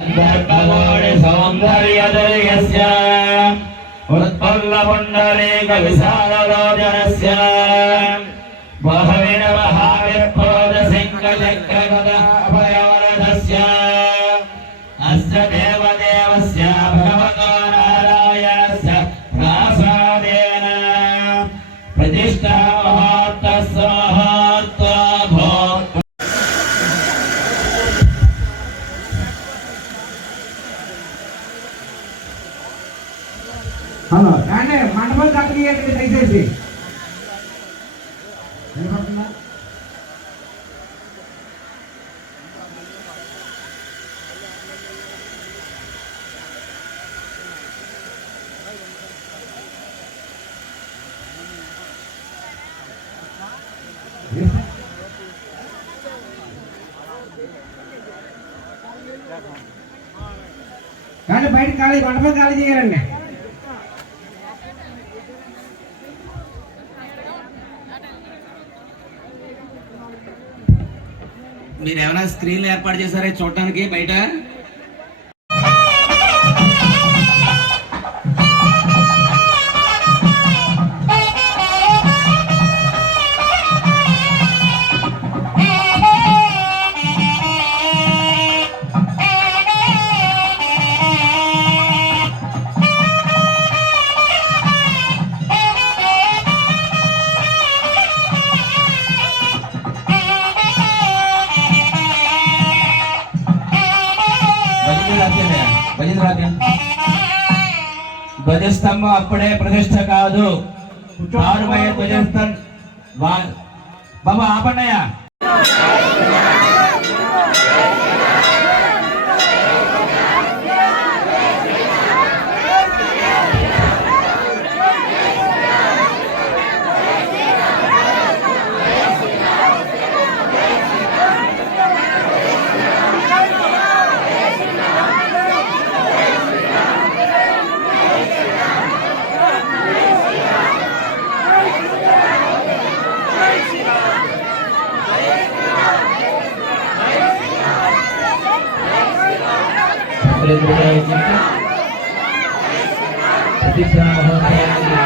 गर्भगोणि सौन्दर्यदर्यस्य उत्पल्लपुण्डरीकविशाललोचनस्य बहविनवहाविप्रदसिङ्गचक्रगदाभयवरदस्य अस्य హలో అంటే మండపం కట్టనీయండి దయచేసి. కానీ బయట ఖాళీ మండపం ఖాళీ చేయాలండి. మీరు ఏమైనా స్క్రీన్లు ఏర్పాటు చేశారా చూడటానికి బయట? ధ్వజస్తంభం అప్పుడే ప్రతిష్ట కాదు ఆరుమయ ధ్వజస్తం వా- బాబా ఆపన్నయ్య ప్రతిజ్ఞా మహోత్సవానికి